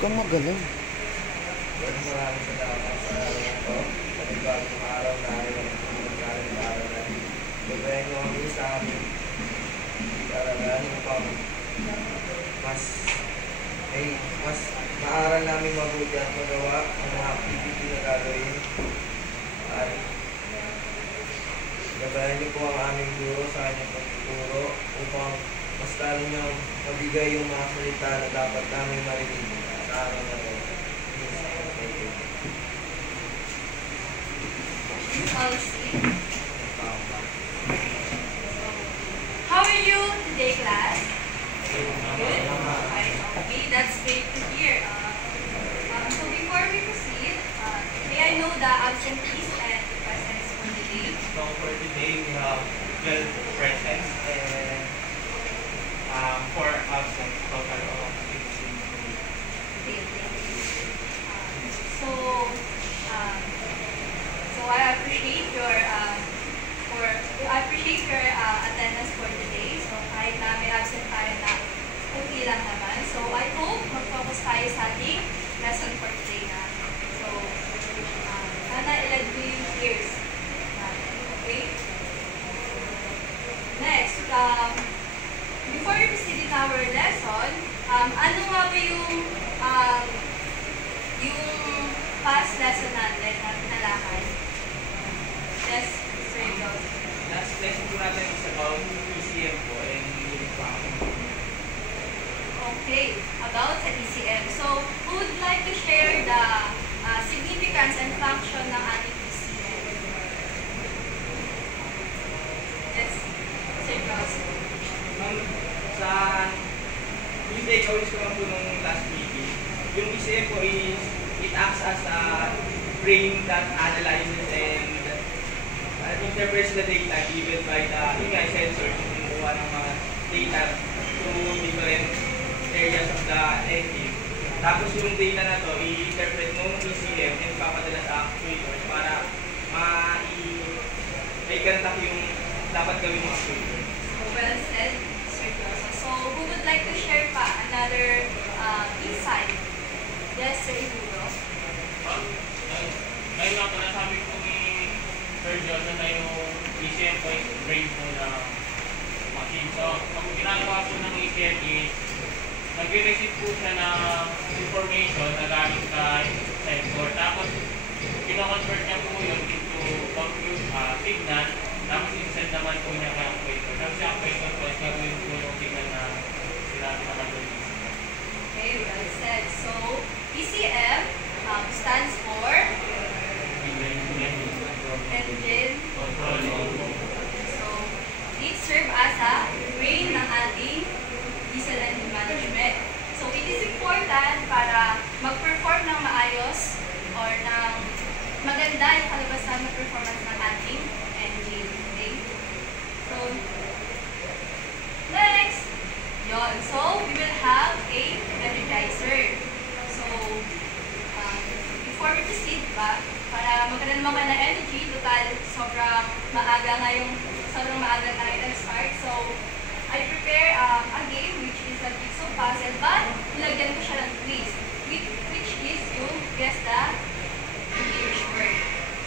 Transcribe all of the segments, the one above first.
kang magaling. Maraming salamat sa ito. Panibagong araw na ayaw ng pagkakalalaran. Gabayan mo kami sa amin. Karagahan upang mas maaral namin mabuti at magawa ang mga activity na gagawin. At gabayan niyo po ang aming guro sa kanyang pagtuturo upang mas lalo niyang mabigay yung mga salita na dapat namin marinig sa araw na ito. How are you today, class? Good? Okay, that's great to hear. So before we proceed, may I know the absentees and the presents for today? So for today, we have 12 presents and 4 absent, total of 16. Okay, thank you. So I appreciate your attendance for today. So kahit na may absent tayo na kunti lang naman. So I hope mag-focus tayo sa ating lesson for today na. So sana ilad ko yung ears. Okay? Next, before we proceed in our lesson, ano nga ba yung past lesson natin na pinalakad? Yes, Sir Joseph. Last lesson po natin is about ECM po and unit function. Okay, about sa ECM. So, who would like to share the significance and function ng ating ECM? Yes, Sir Joseph. Sa yung takeaways ko lang po nung last meeting, yung ECM po is it acts as a brain that analyzes and interprets the data given by the sensors yung kumukuha ng mga data to different areas of the engine. Tapos yung data na to, i-interpret mo ng ECM and papadala sa actuators para i-contact yung dapat gawin ng actuator. Well said, Sir Joseph. So, who would like to share pa another insight? Yes, Sir Ibudo. Ngayon nga po, nasabi po ni Sir Joseph na yung ECM po is brain po na machine. So, ang ginagawa po ng ECM is nag-receive po siya ng information na galing sa sensor. Tapos, kino-convert niya po yun into signal. Tapos, i-send naman po niya kay actuator. Tapos, si actuator po is gagawin po yung signal na sinabi naman po. Okay, well said. So, ECM stands for Engine Control. So, it serves as a brain ng ating diesel engine management. So, it is important para mag-perform ng maayos or ng maganda yung kalabasan ng performance ng ating engine. Okay? So, next, yun. So, we will have a energizer. So, before we proceed ba, para magkaroon naman na energy, total sobrang maaga tayo nag-start. So, I prepare a game which is a jigsaw puzzle, but nilagyan ko siya ng twist, which is yung guess the English word.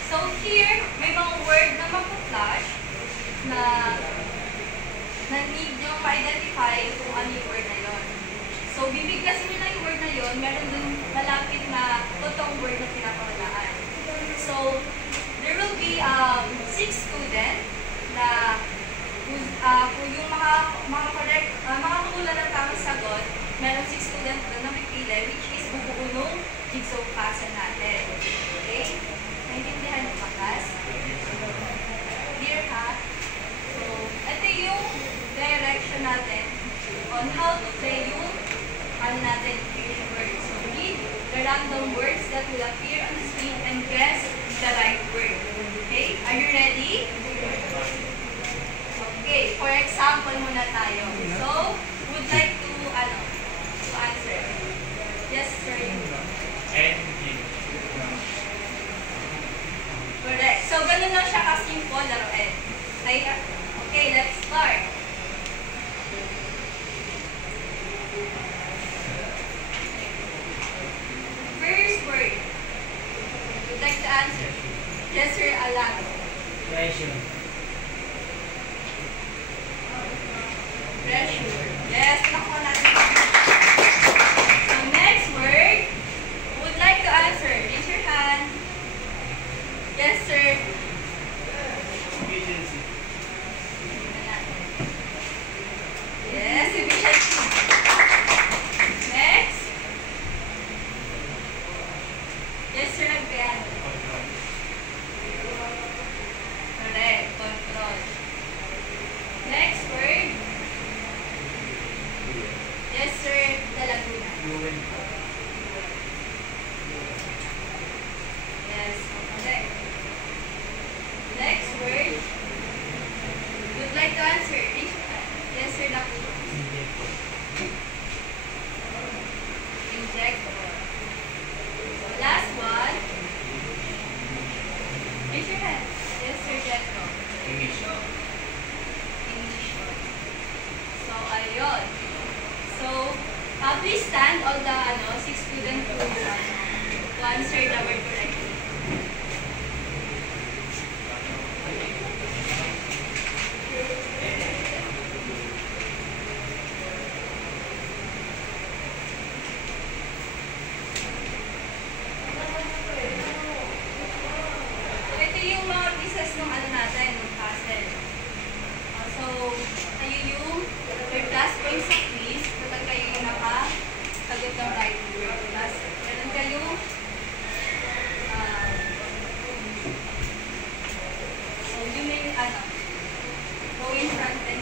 So, here, may mga word na magpa-flash na need yung ma-identify kung ano yung word na yun. So, bibiglasin nyo na yung word na yun, meron dun malapit na totoong word na pinapawalaan. So, there will be 6 students na kung yung mga kulang ng tamang sagot, meron 6 students na napipili, which is bubuo nung jigsaw puzzle natin. Okay? Naintindihan mo ba, class? Clear ha? So, ito yung direction natin on how to play yung English words. So, read the random words that will appear on the screen and guess the right word. Okay? Are you ready? Okay, for example muna tayo. So, would like to answer. Yes, sir. Engine. Correct. So, ganun lang siya ka-simple, laruin. Okay, let's start. Yes, sir, Alan. Pressure. Pressure. Yes, nakuha natin. So, next word. Who would like to answer? Raise your hand. Yes, sir. Efficiency. Yes, efficiency. Next. Yes, sir, Agpiano. Correct. Control. Next word. Yes, sir, De Laguna. Yes, correct. Next word. Would like to answer? Raise your hand. Yes, sir, Nakuha. Injector. So, last one. Raise your hand. Yes, sir, Jetro. Emission. Ignition. So, ayun. So, please stand all the 6 students to answer the word correctly. Ito yung mga pieces ng natin, ng puzzle. So, kayo yung your plus points sa quiz kapag kayo yung nakasagot ng right word. Plus, meron kayo so, yun na yung go in front and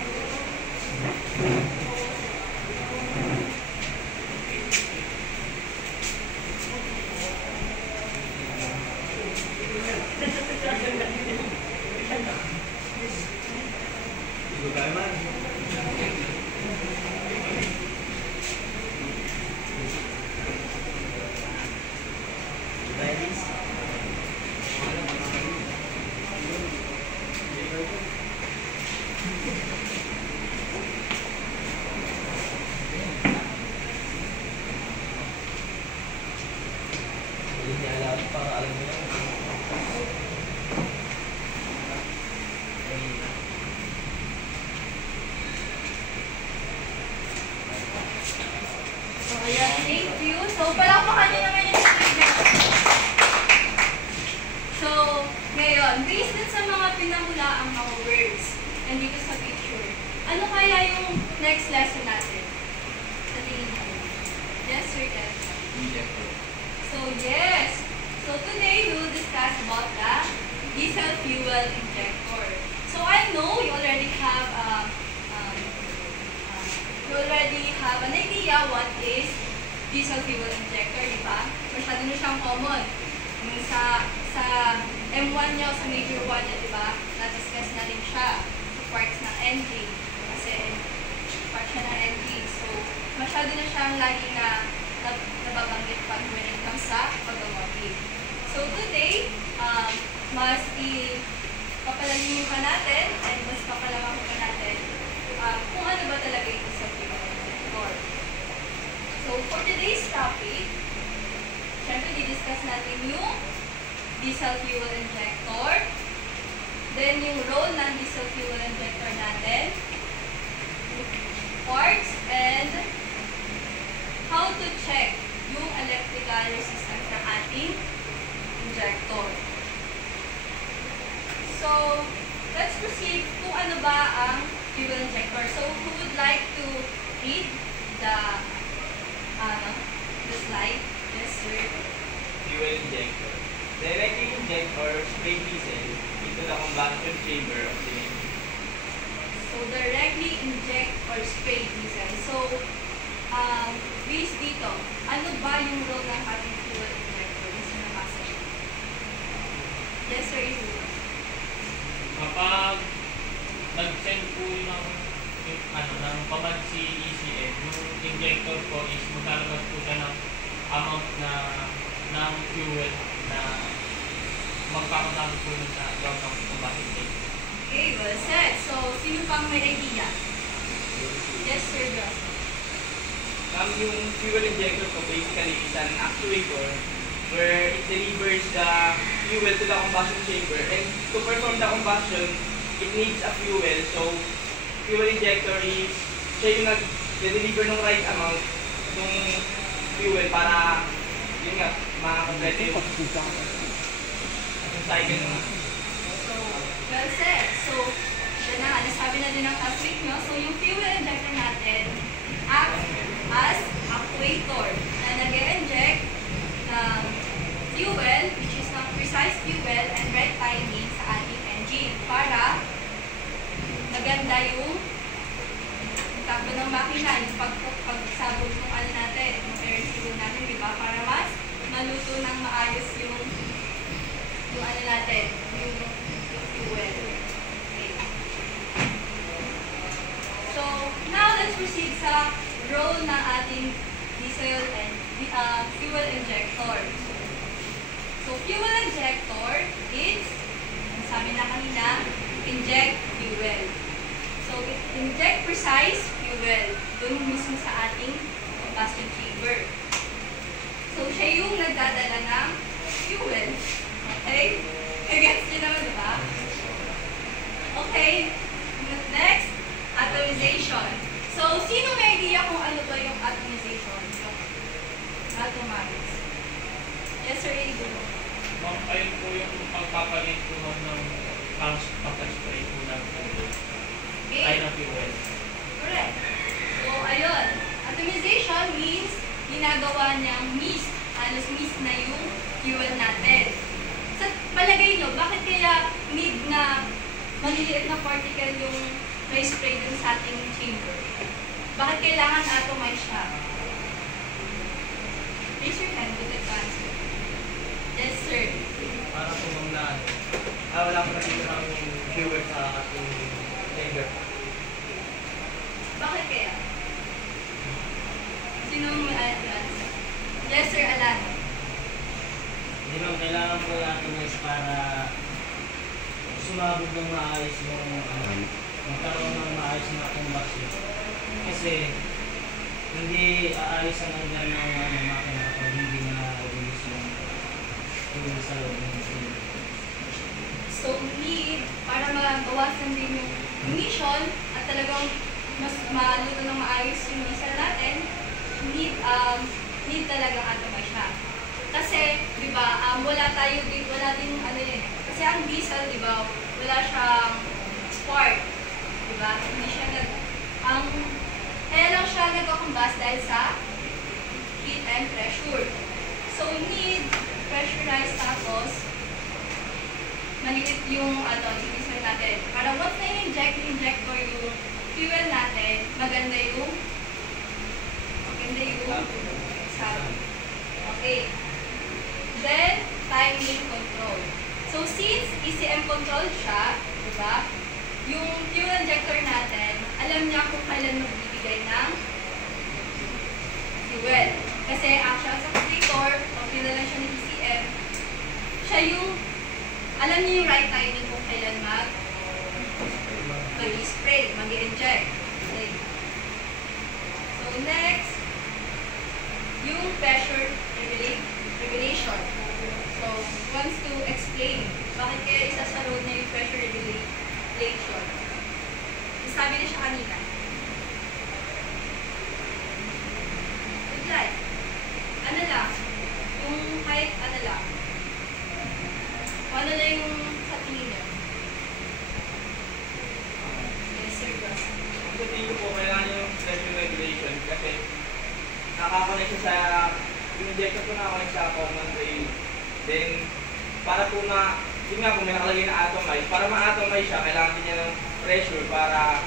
so, ayan, thank you. So, palakpakan nyo naman yung student. So, ngayon, based din sa mga pinahulaang mga words, nandito sa picture, ano kaya yung next lesson natin? Sa tingin mo? Yes, sir, yes. Injector. So, yes. So, today we will discuss about the diesel fuel injector. So, I know you already have an idea what is diesel fuel injector, di ba? Masyado na siyang common. Yung sa M1 nyo, sa major 1 nyo, di ba? Na-discuss na rin siya sa parts ng engine. Kasi part siya ng engine. So, masyado na siyang laging nababanggit pag when it comes sa automotive. So, today, mas papalalimin pa natin and mas papalaman pa natin kung ano ba talaga yung diesel fuel injector. So, for today's topic, syempre, di-discuss natin yung diesel fuel injector, then yung role ng diesel fuel injector natin, parts, and how to check yung electrical resistance ng ating injector. So, let's proceed kung ano ba ang fuel injector. So, who would like to read the slide? Yes, sir. Fuel injector. Directly inject or spray diesel into the combustion chamber of the engine. So, directly inject or spray diesel. So, based dito, ano ba yung role ng ating fuel injector? Gusto na masa siya. Yes, sir, is it? Kapag nag-send po ng pamag si ECM, yung injector po is maglalabas po siya ng amount ng fuel na magpapatapos po sa loob ng combustion chamber. Okay, well said. So, sino pang may idea? Yes, sir, Josh. Yung fuel injector po basically is an actuator where it delivers the fuel to the combustion chamber. And to perform the combustion, it needs a fuel. So, fuel injector is siya yung nag-deliver ng right amount ng fuel para yun nga, makakompleto yung cycle ng Well said. So, yun na nga, nasabi na din ng classmate nyo. So, yung fuel injector natin acts as actuator na nag-inject ng fuel, which is ng precise fuel and right timing sa ating engine para maganda yung takbo ng makina, yung pagsabog ng ano natin, yung air seal natin, di ba? Para mas maluto ng maayos yung ano natin, yung fuel. Okay. So, now let's proceed sa role ng ating diesel and fuel injector. So, fuel injector is, ang sabi na kanina, inject fuel. So, it inject precise fuel dun mismo sa ating combustion chamber. So, siya yung nagdadala ng fuel. Okay? Kagets nyo naman, diba? Okay. Next, atomization. So, sino may idea kung ano ba yung atomization? Atomize. Yes, sir, Edu. Ma'am, ayun po yung pagpapalit po ng pagka-spray po ng fuel. Okay. Ay, ng fuel. Correct. So, ayun. Atomization means ginagawa niyang mist. Halos mist na yung fuel natin. Sa palagay nyo, bakit kaya need na maliliit na particle yung may spray dun sa ating chamber? Bakit kailangan atomize siya? Raise your hand with the answer. Yes, sir. Para po mamlaan. Wala ko nakita ng fuel sa ating chamber. Bakit kaya? Sinong may answer? Yes, sir, Alan. Hindi ma'am, kailangan po i-atomize para sumabog ng maayos yung magkaroon ng maayos na combustion. Kasi hindi aayos ang organ ng makina kapag hindi na-release yung fuel sa loob ng machine. So, need, para mabawasan din yung emission at talagang mas maluto ng maayos yung diesel natin, need talagang atomize siya. Kasi, di ba, wala din ano yun. Kasi ang diesel, di ba, wala siyang spark. Di ba? Hindi siya kaya lang siya nagkakumbas dahil sa heat and pressure. So, need pressurize tapos maliit yung diesel natin. Para once na in-inject yung fuel natin, maganda yung sabi. Okay. Then, timing control. So, since ECM control siya, diba, yung fuel injector natin, alam niya kung kailan magbibigay ng fuel. Kasi actual sa operator, o lang siya ng ECM, siya yung, alam niya yung right timing kung kailan mag-spray, mag-inject. Okay. So, next, yung pressure regulation. So, wants to explain bakit kaya isa sa role niya yung pressure regulation. Sabi na siya kanina. Good life. Ano lang? Yung kahit ano lang. Ano na yung sa tingin niya? Yes, sir. Sa tingin ko po, kailangan yung pressure regulation kasi nakakonect siya sa yung injector ko nakakonect sa common rail. Then, para po yun nga kung may nakalagay na atomize, para ma-atomize siya, kailangan din niya ng pressure para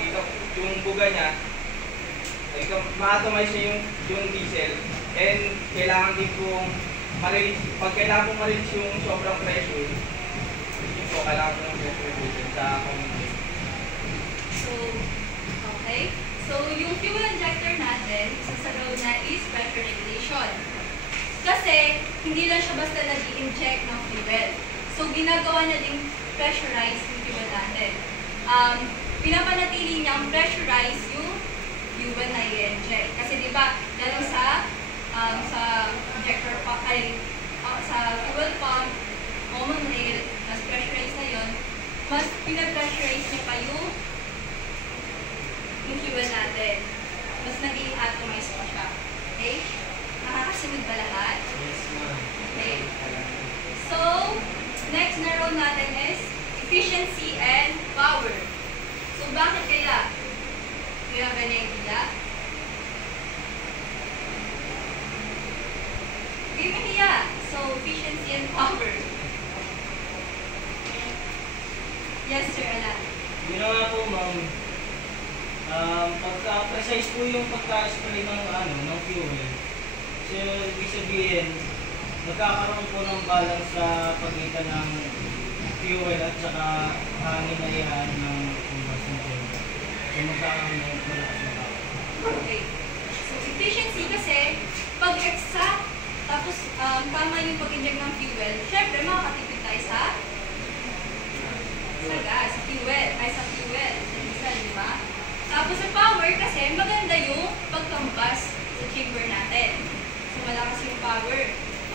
dito, yung buga niya, ma-atomize niya yung diesel. And kailangan din pong pag kailangan pong ma-release yung sobrang pressure, yun po, kailangan po ng pressure regulation sa common rail. So, okay. So, yung fuel injector natin, sa role na is pressure regulation. Kasi, hindi lang siya basta nag-i-inject ng fuel. So, ginagawa niya din pressurize yung fuel natin. Pinapanatili niyang pressurize yung fuel na i-inject. Kasi, di ba, ganun sa Sunod ba lahat? Yes, ma'am. Okay. So, next na row natin is efficiency and power. So, bakit kaya? Do you have any idea? Give me hiya. So, efficiency and power. Yes, Sir Alan. Yun na nga po, ma'am. Pagka-precise po yung pagka-spray ng fuel. So, ibig sabihin, magkakaroon po ng balance sa pagitan ng fuel at saka hangin na ihaan ng combustion chamber. So, magkakaroon ng malakas na power. Okay. So, efficiency kasi, pag exact, tapos tama yung pag-inject ng fuel, syempre makakatipid tayo sa gas, fuel, sa diesel, di ba? Tapos sa power kasi, maganda yung pagkambas sa chamber natin. So, malakas yung power.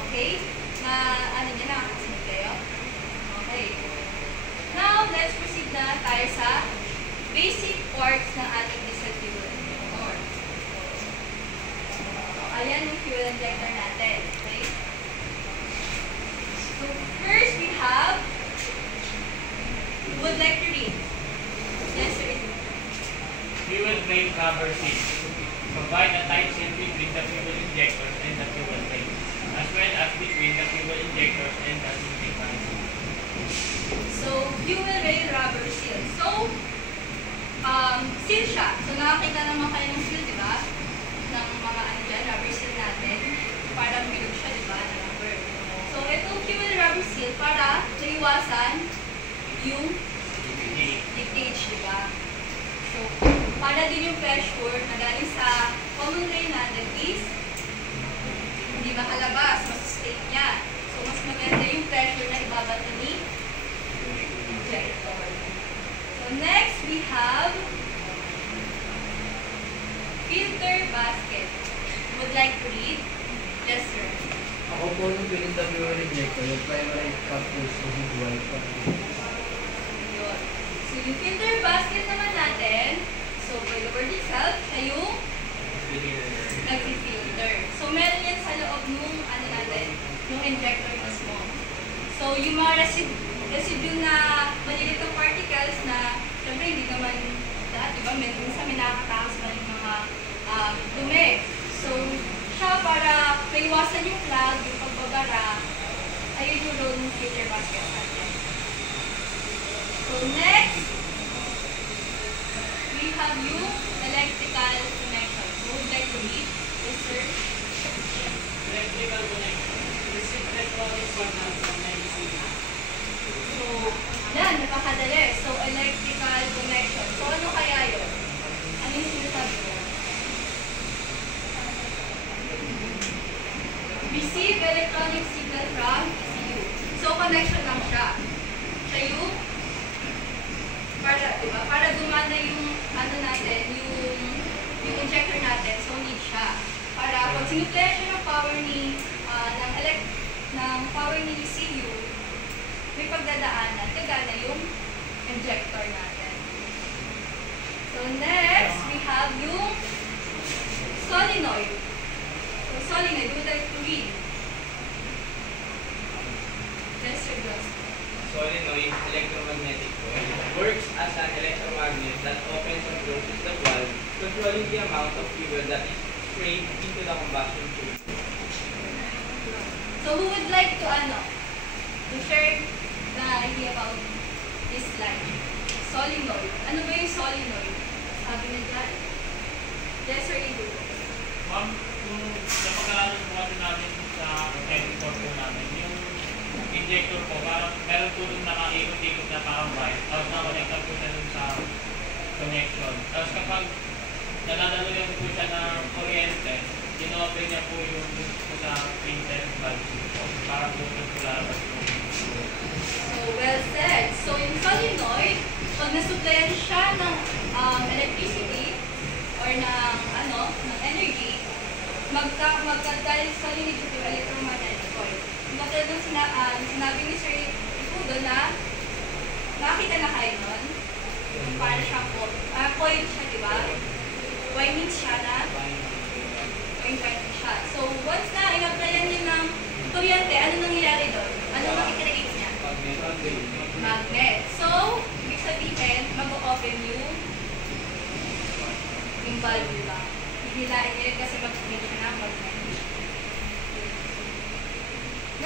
Okay? Nakakasunod kayo? Okay. Now, let's proceed na tayo sa basic parts ng ating diesel fuel motor. So, ayan yung fuel injector natin. Okay? So, first we have, would like to read. Yes, sir. Fuel drain cover seal. Provide a tight seal between the fuel injectors and the fuel drain, as well as between the fuel injectors and the intake manifold. So, fuel rail rubber seal. So, seal siya. So, nakakita naman kayo ng seal, di ba? Ng mga rubber seal natin. Parang bilog siya, di ba? Na rubber. So, itong fuel rubber seal para maiwasan yung leakage, di ba? So, para din yung pressure na galing sa common rail natin is hindi makalabas, mas-sustain niya. So, mas maganda yung pressure na ibabato ni injector. So, next we have filter basket. Would like to read? Yes, sir. Ako po nung pinita fuel injector, yung primary cap po is residual cap. Yun. So, yung filter basket naman natin, so, by the word itself, siya yung nag-filter. So, meron yan sa loob nung, nung injector mismo. So, yung mga residue na malilitong particles na, syempre, hindi naman lahat, di ba? Minsan may nakakatakas pa yung mga dumi. So, siya para maiwasan yung clog, yung pagbabara, ayun yung role ng filter basket natin. So, next, we have yung electrical connection. So, would like to read? Yes, sir. Electrical connection. Receive electronic signal from NEC. So, yan, napakadali. So, electrical connection. So, ano kaya yun? Ano yung sinasabi ko? Receive electronic signal from ECU. So, connection lang siya. Siya yung diba? Para gumana yung yung injector natin, so need siya. Para pag sinupply siya ng power ng power ni ECU, may pagdadaanan, kagana yung injector natin. So next, we have yung solenoid. So solenoid, would like to read? Yes, Sir Johnson. Solenoid electromagnetic coil works as an electromagnet that opens and closes the valve, controlling the amount of fuel that is sprayed into the combustion chamber. So who would like to share the idea about this slide? Solenoid. Ano ba yung solenoid? Sabi na dyan. Yes, Sir Edu. Ma'am, kung napag-aralan po kasi natin sa editor po namin, yung injector po, parang meron po nung nakaikot-ikot na parang wire, tapos nakonektan po siya dun sa connection. Tapos kapag nadadaluyan po siya ng kuryente, in-open niya po yung sa printed valve para po po lalabas po. So, well said. So, yung solenoid, pag nasupplyan siya ng electricity or ng energy, magkakaroon solenoid siya yung electromagnetic coil. Matulad ng sinabi ni Sir Ikudo na nakita na kayo nun. Para siyang coil siya, di ba? Winding siya na winding siya. So, once na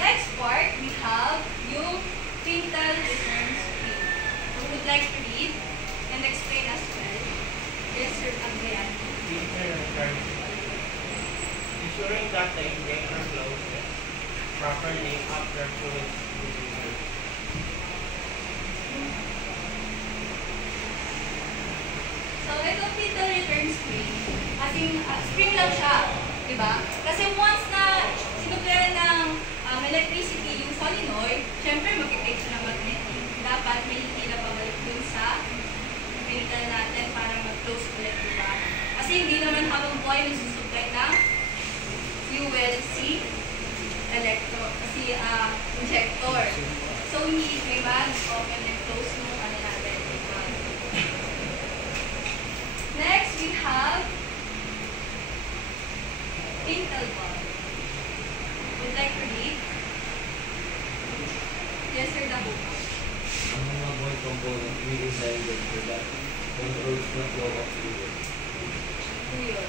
next part, we have yung Quintal return screen. Who would like to read and explain as well? Yes, Sir Agbayan. Filter return. Ensuring that the injector closes properly after fluid delivery. So, itong Quintal return screen, spring lang siya, di ba? Kasi once na sinuplayan ng electricity yung solenoid, syempre mag-effect siya ng magnetic. Dapat may hindi na pabalik dun sa quintal natin para mag-close ulit, di ba? Kasi hindi naman habang buhay nagsusupply ng fuel si injector. So, we need may mag-open and close yung ano natin. Next, we have quintal valve. Would like to read? Yes, Sir Dabuka. Ang mga boy component we designed it for that controls the flow of fluid. Ito yun.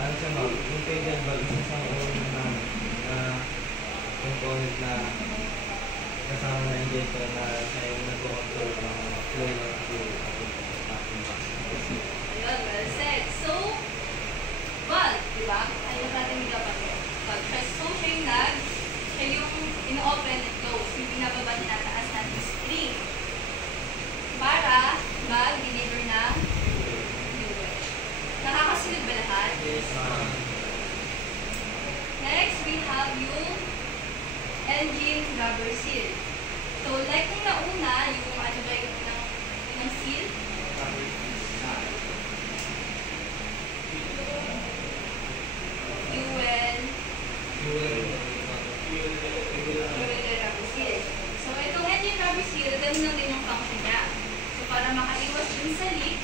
Ano siya ma'am? Yung pedal valve, isang component na kasama na injector na siya yung nag-control ng flow ng fluid. Ayun, well said. So, valve, di ba? Ayun natin yung kapatid. Valve. So, siya yung in-open and close, yung pinababa tinataas natin spring para mag-deliver ng fuel. Nakakasunod ba lahat? Yes, ma'am. Next, we have yung engine rubber seal. So, like nung nauna, yung ano ba yung unang seal? Fuel rubber seal. So, itong engine rubber seal, ganun lang din yung function niya. So, para makaiwas dun sa leak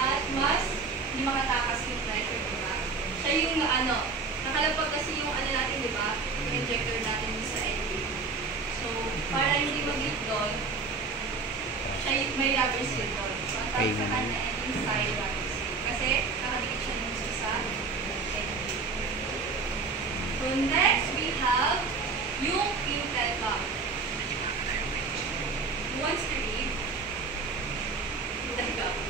at mas hindi makatakas yung pressure, diba? Siya yung nakalapag kasi yung ano natin, diba? Yung injector natin sa engine. So, para hindi mag-leak doon, siya yung may rubber seal doon. So, ang tawag sa kanya ay inside rubber seal. Kasi, nakadikit siya dun sa engine. So, next, we have yung quintal valve. Who wants to read? Quintal valve.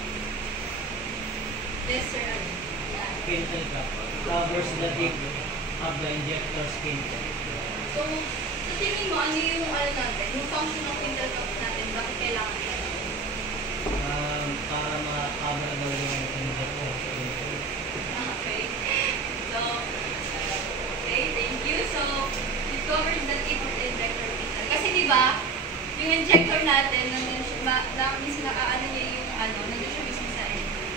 Yes, sir. Yeah. Quintal valve covers the tip of the injector's quintal. So, sa tingin mo, ano yung ano natin? Yung function ng quintal valve natin, bakit kailangan siya? Para ma-cover daw yung injector's quintal. Okay. So, okay, thank you. So, it covers the tip of the injector quintal. Kasi di ba, yung injector natin, nandun siya, minsan nakaano niya yung nandun siya mismo sa engine.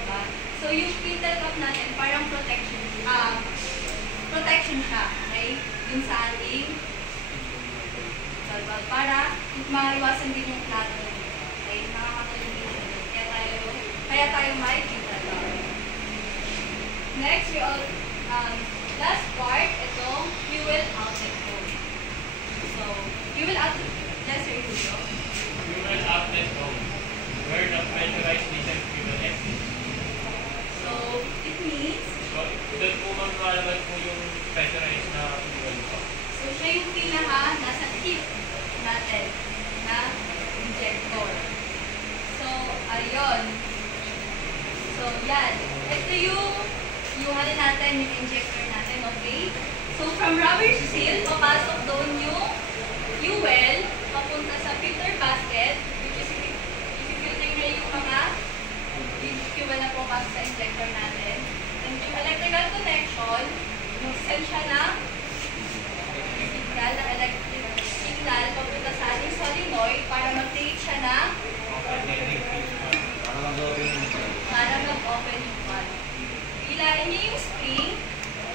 Diba? So, yung quintal cap natin, parang protection siya, okay? Dun sa ating valve. Para maiwasan din yung plato. Okay? Nakakatulong din siya. Kaya tayo may quintal cap. Next, last part, itong fuel outlet hole. So, fuel outlet, yes, sir, Julio. Fuel outlet hole, where the pressurized diesel fuel exits. So, it means, So, doon po maglalabas po yung pressurized na fuel po. so siya yung nasa tip natin na injector. So, ayun. So, yan. Ito yung natin, yung injector natin, okay? So, from rubber seal, papasok doon yung fuel, papunta sa filter basket, which is, i-filter na yung mga fuel na papasok sa injector natin. And yung electrical connection, mag-send siya ng electric signal papunta sa ating solenoid para mag-create siya ng para mag-open yung valve. Ilahin niyo yung spring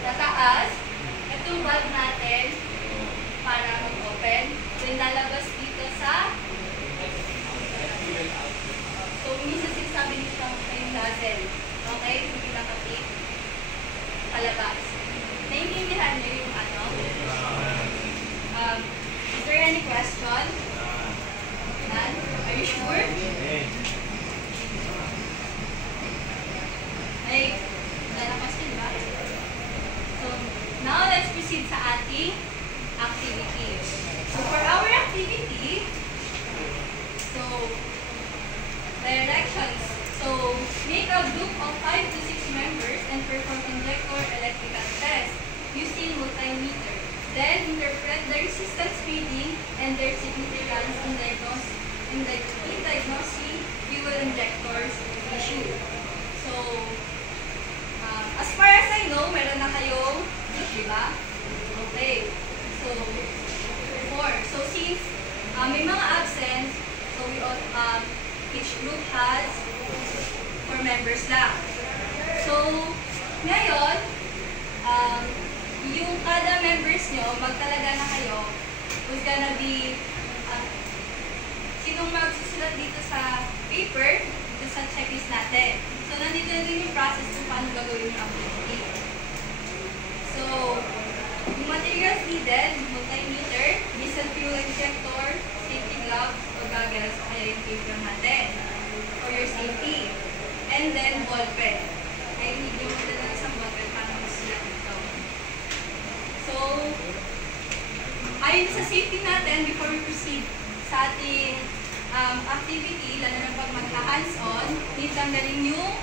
sa taas. Itong valve natin para mag-open. Then lalabas dito sa so, minsan sinasabi nito yung nozzle. Okay? Yung pinaka-tip palabas. Naiintindihan niyo yung is there any question? None? Are you sure? Ay, wala na question ba? So, now let's proceed sa ating activity. So for our activity, so directions. So make a group of 5 to 6 members and perform injector electrical test using multimeter. Then interpret the resistance reading and their significance in diagnosing fuel injectors issue. So as far as I know, meron na kayong diba? Okay. So 4. So since may mga absent, so we all, each group has 4 members lang. So ngayon, yung kada members nyo, magtalaga na kayo who's gonna be sinong magsusulat dito sa paper, dito sa checklist natin. So nandito na din yung process kung paano gagawin yung activity. So yung materials needed, multimeter, diesel fuel injector, safety gloves o goggles o kaya yung paper natin for your safety. And then ball pen. Ay, need nyo magdala sa ball pen para masulat ito. So, ayon sa safety natin, before we proceed sa ating activity, lalo na pag magka-hands-on, need tanggalin yung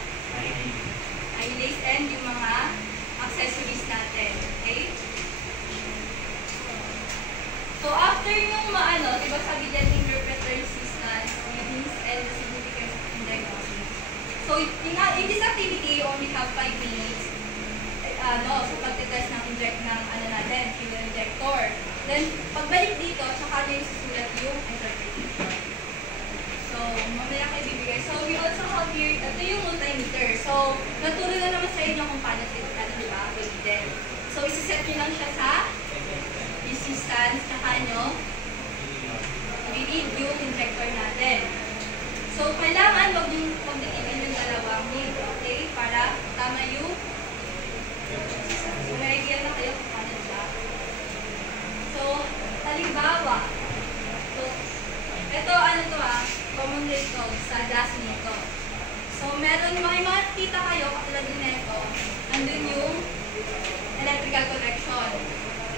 eye lace and yung mga accessories natin. Okay? So, after yung diba sabi dyan, interpret the resistance, readings, and the significance of diagnosis. So, in this activity, you only have 5 minutes so pagtitest ng natin, fuel injector. Then, pagbalik dito, tsaka nyo isusulat yung interpretation. So, mamaya kayo bibigay. So, we also have here, ito yung multimeter. So, naturo na naman sa inyo kung paano diba? Pwede. So, isiset nyo lang siya sa resistance, tsaka nyo i-read yung injector natin. So, kailangan wag yung pagdikitin yung dalawang lead, okay? Para tama yung resistance. So, may idea na kayo kung paano siya. So, halimbawa, so, ito, common rate sa gas nito. So, may mga kita kayo, katulad din nito, andun yung electrical connection.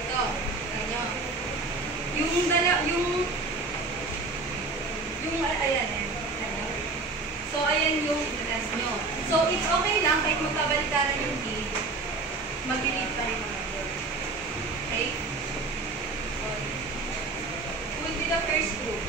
Ito, ganyo. Ayan. So, ayan yung test nyo. So, it's okay lang kahit magkabalikaran yung lead, mag-read pa rin naman yun. Okay? So, who will be the first group?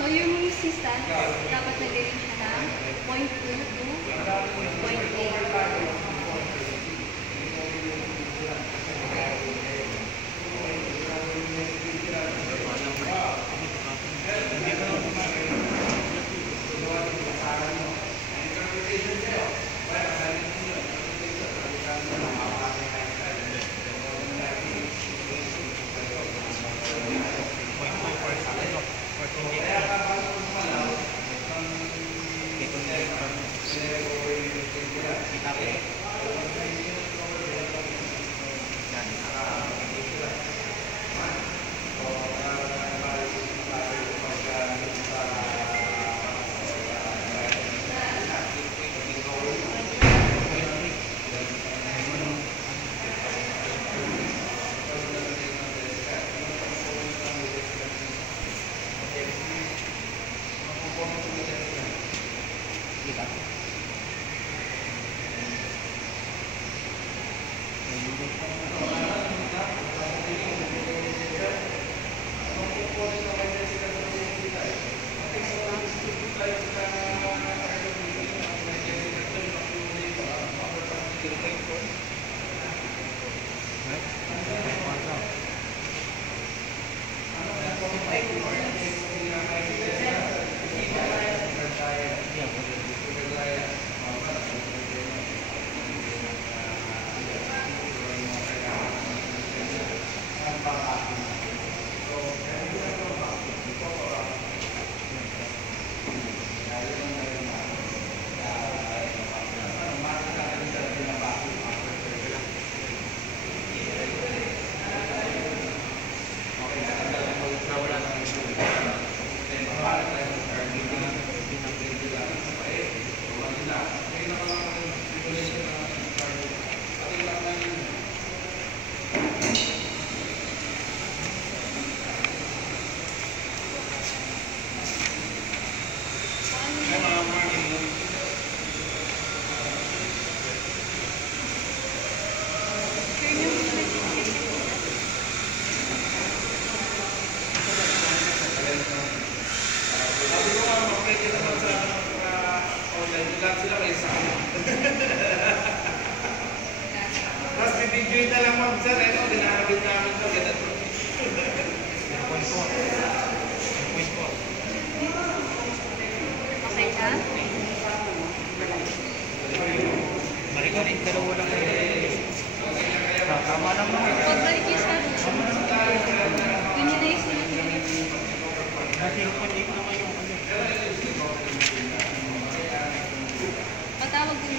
So, yung resistance, dapat nagaling siya ng 0.2 to 0.8. Hindi naman sa online lang sila may sama. Tapos bibigyan na lang ma'am sir, ito, dinakabit namin ito. Ganito. Okay na? Balik-balik, dalawa lang tama lang naman. Pagbalik niyo sa ganyan na yung sinunod. Kasi yung dito naman yung Patawag din.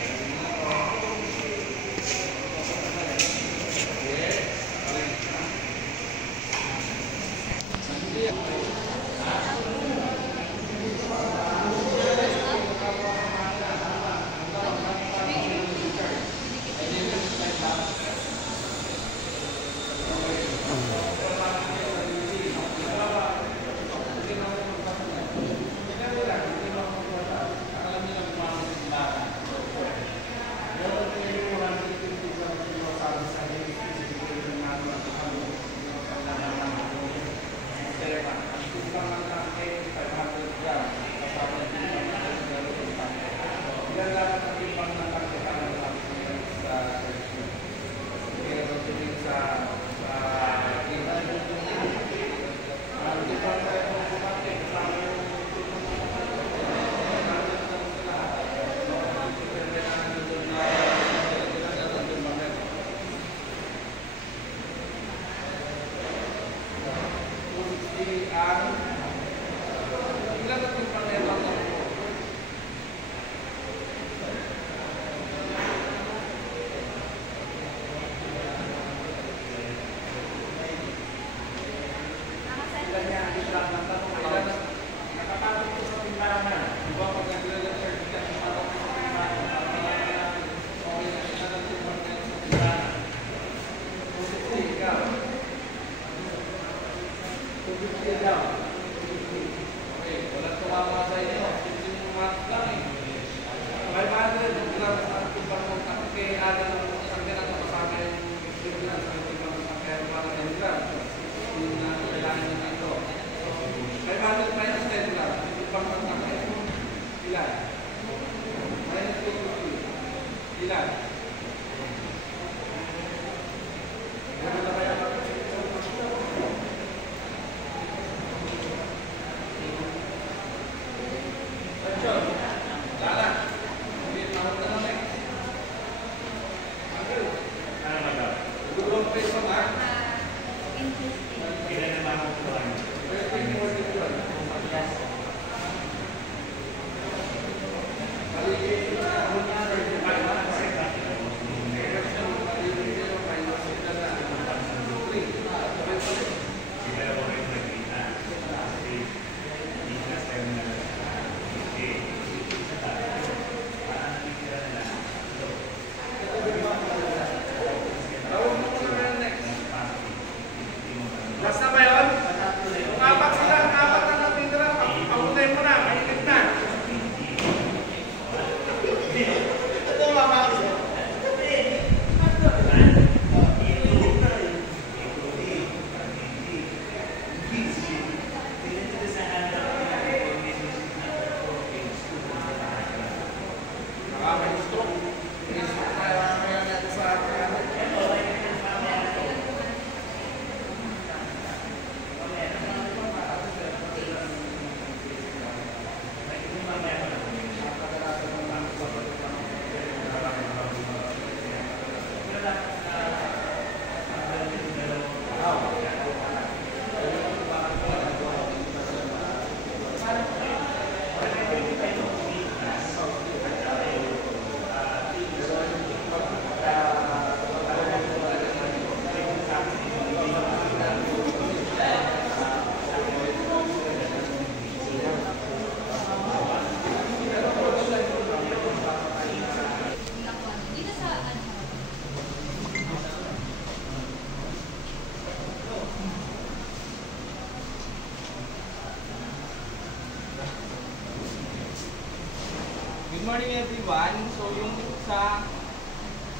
Good morning everyone. So yung sa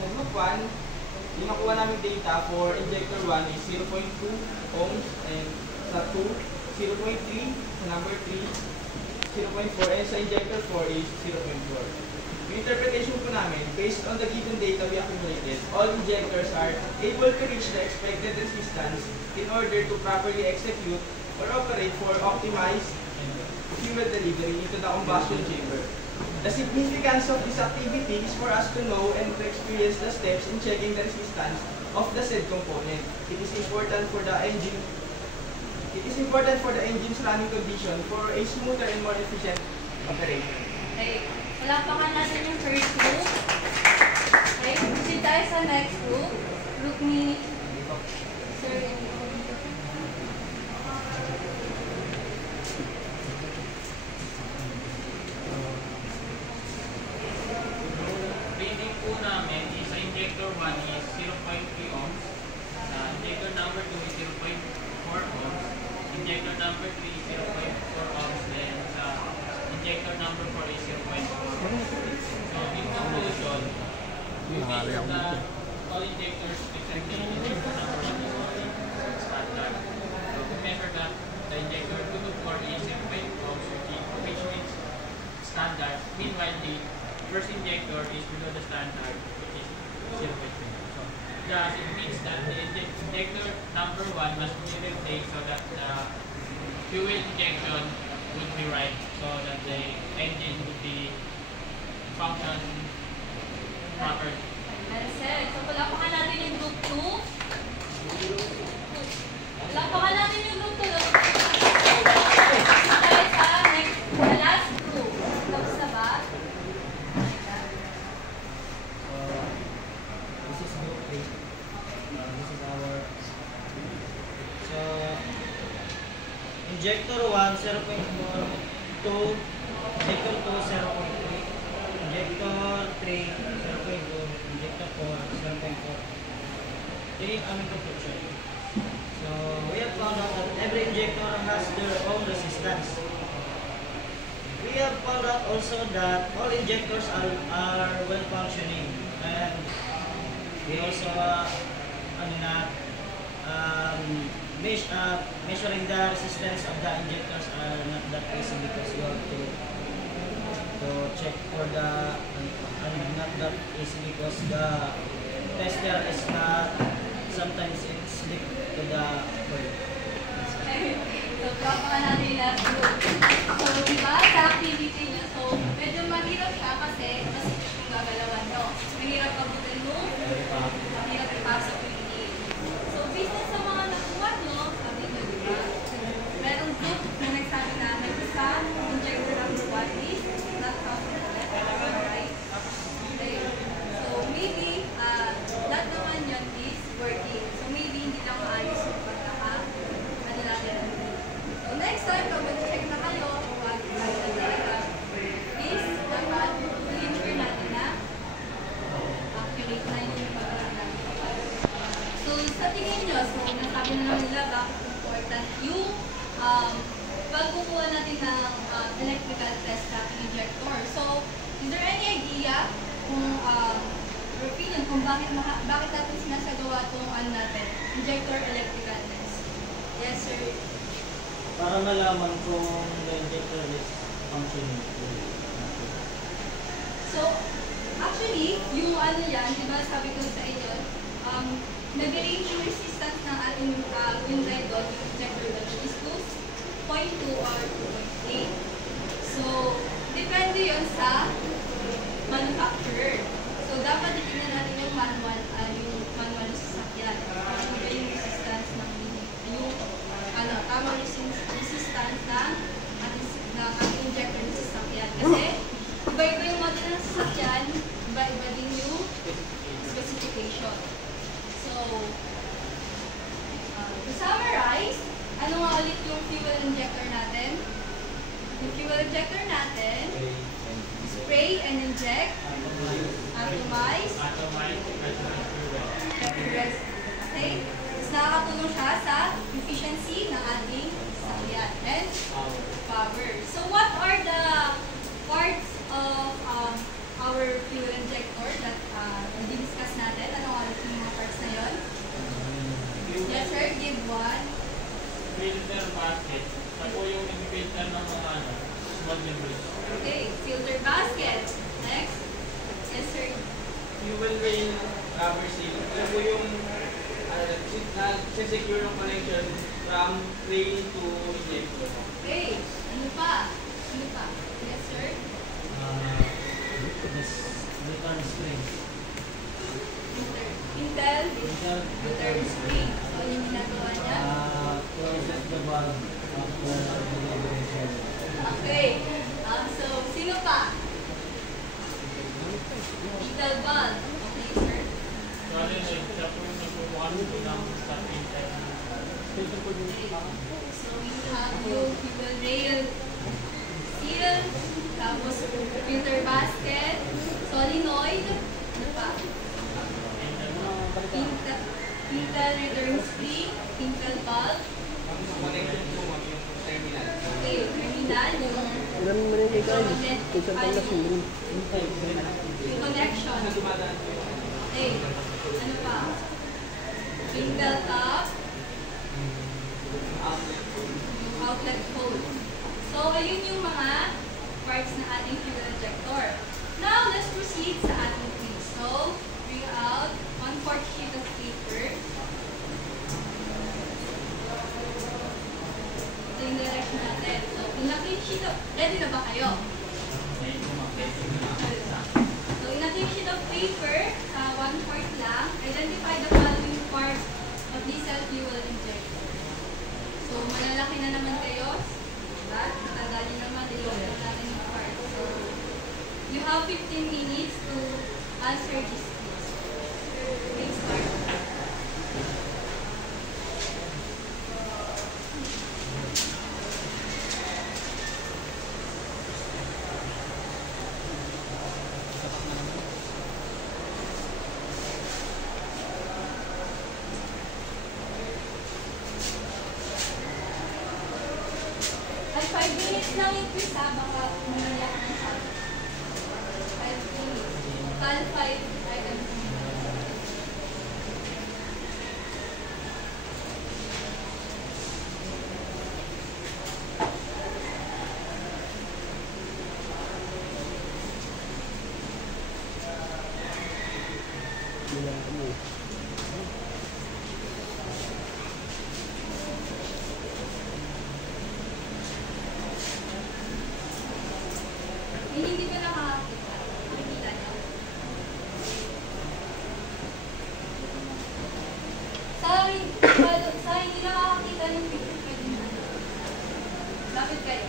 group 1, yung nakuha namin data for injector 1 is 0.2 ohms and sa 2, 0.3 sa number 3, 0.4 and sa injector 4 is 0.4. Yung interpretation po namin, based on the given data we accumulated, all injectors are able to reach the expected resistance in order to properly execute or operate for optimized fuel delivery into the combustion chamber. The significance of this activity is for us to know and to experience the steps in checking the resistance of the said component. It is important for the engine's running condition for a smoother and more efficient operation. Okay. Palapakan natin yung first group. Okay. Proceed tayo sa next group. Group ni Sir. Reading po namin is sa injector 1 is 0.3 ohms. Injector number 2 is 0.4 ohms. Injector number 3 is 0.4 ohms. Then sa injector number 4 is 0.4. So in conclusion, we believe that all injectors except the injector number 1 is standard. So remember that the injector 2 to 4 is 0.4 ohms, which means standard. Meanwhile, the first injector is below the standard, which is 0.3. So thus it means that the injector number 1 must be replaced so that the fuel injection would be right, so that the engine would be function properly. Well said. So palapakan natin yung group 2. Palapakan natin yung group 2. Tayo sa next, the last group. Tapos na ba? This is group 3. This is our... So, injector 1, 0.4, 2, injector 2, 0.3, injector 3, 0.2, injector 4, 0.4. Ito yung aming conclusion. So, we have found out that every injector has their own resistance. We have found out also that all injectors are well functioning, and we also measuring the resistance of the injectors are not that easy because you have to check for the not that easy because the tester is not sometimes it's slip to the coil. So, palapakan natin yung last group. So, diba, sa activity nyo, so, medyo mahirap siya kasi mas yung gagalawan nyo. Mahirap kabutin mo, mahirap ipasok yung EA. So, based na sa mga nakuha nyo, sabi nyo, diba, merong group na nagsabi namin sa injector number 1 is not functional, right? Okay. So, maybe, that naman yun is working. So, maybe hindi lang maayos yung ano natin. So, next time, pag mag-check na kayo, is dapat i-ensure natin na accurate na yung pagkakas. So, sa tingin nyo, so, nasabi na naman nila bakit important yung pagkukuha natin ng electrical test tracking injector. So, is there any idea kung your opinion kung bakit natin sinasagawa itong natin, injector electrical test? Yes, sir. Para malaman kung the injector is functioning. So, actually, yung ano yan, di ba sabi ko sa inyo, nag-range yung resistance ng ating Hyundai doon, yung injector doon, is 2.2 or 2.8. So, depende yun sa manufacturer. So, dapat titignan natin yung manual ng sasakyan. Ano ba yung resistance ng tamang resistance ng ating injector ng sasakyan. Kasi, iba-iba yung model ng sasakyan, iba-iba din yung specification. So, to summarize, ano nga ulit yung fuel injector natin? Yung fuel injector natin, spray and inject, atomize, okay? Tapos nakakatulong siya sa efficiency ng ating sasakyan and power. So what are the parts of our fuel injector that i-discuss natin? Ano nga yung mga parts na yun? Yes sir, give one. Filter basket. Sa po yung filter ng mga small basket. Next. Yes, sir. Fuel rail rubber seal. Ito po yung secure yung connection from rail to injector. Okay. Ano pa? Ano pa? Yes, sir. This return spring. Intel. Return spring. So, yung ginagawa niya? To set the valve after the liberation. Okay. So, sino pa? Intel valve. Okay, sir. Kali na siya po yung nagpupuan ko ng sa printer. So, we have yung fuel rail seal, tapos filter basket, solenoid, ano pa? Intel return spring, Intel valve, Connection po ma'am yung terminal. okay, terminal, yung Ilan mo na yung ikaw? Isang ay, pala sundin. yung connection, Sa dumadaan po yung okay, ano pa? Intel top, yung outlet hole. So, ayun yung mga parts na ating fuel injector. Now, let's proceed sa ating quiz. So, bring out 1/4 sheet of paper. Ito yung direction natin. So, inactive sheet of... Ready na ba kayo? So, inactive sheet of paper, 1/4 lang. Identify the following parts of diesel fuel injector. So, malalaki na naman kayo. Diba? Tatandali naman, ilocate natin yung part. So, you have 15 minutes to answer this quiz. Okay, start. Ay, 5 minutes lang yung quiz ha, baka mamaya ka ng sabi. 5 minutes. Total 5 items. Hindi pa nakakakita. Nakikita niyo? Sa hindi nakakakita ng picture, pwede na. Lapit kayo.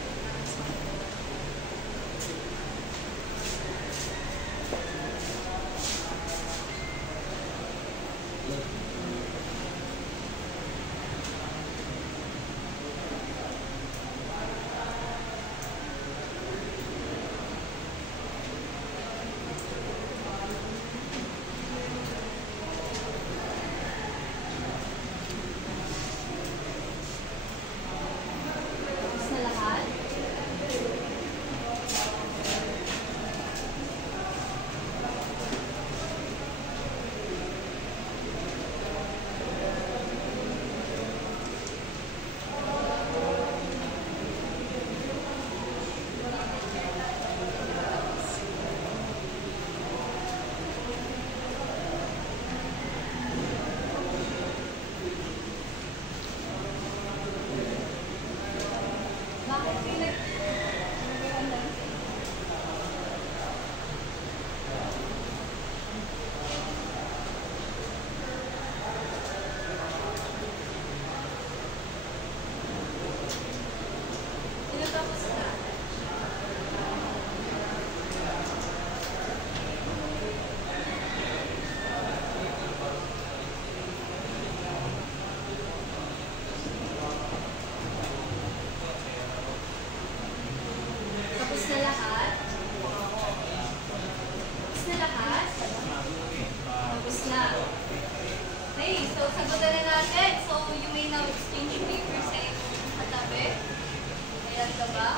Tapos na lahat. Bakit pinag... Tinatapos na. Tapos na lahat. Tapos na lahat. Tapos na. Okay, so sagutan na natin. So, you may now exchange paper sa iyong katabi. Ayan ka ba?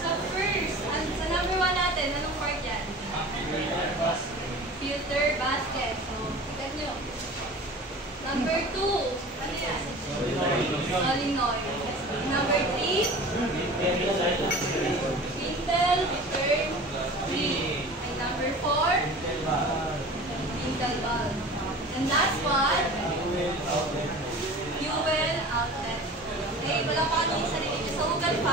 So, first, sa number 1 natin, anong part yan? Filter basket. So, tignan nyo. Number 2, ano yan? Solenoid. palakpakan niyo yung sarili niyo. So, huwag 5.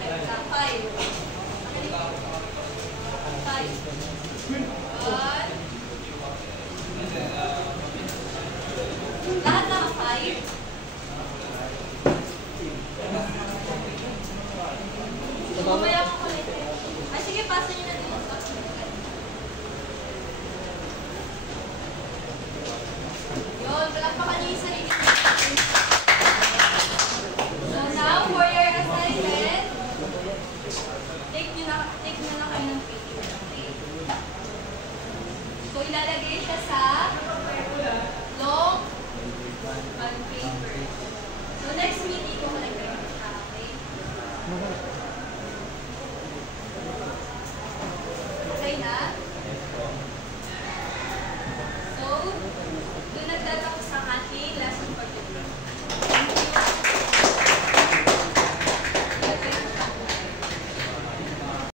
Ay, wala. 5. 5. Good. Lahat ng 5. So, mamaya ko ulit. Ay, sige, pasa niyo na din yung stock. Yun, palakpakan niyo yung sarili niyo. So, now, for your assignment, take nyo na kayo ng paper. Okay? So, ilalagay siya sa long bond paper. So, next meeting ko malagay siya. Okay?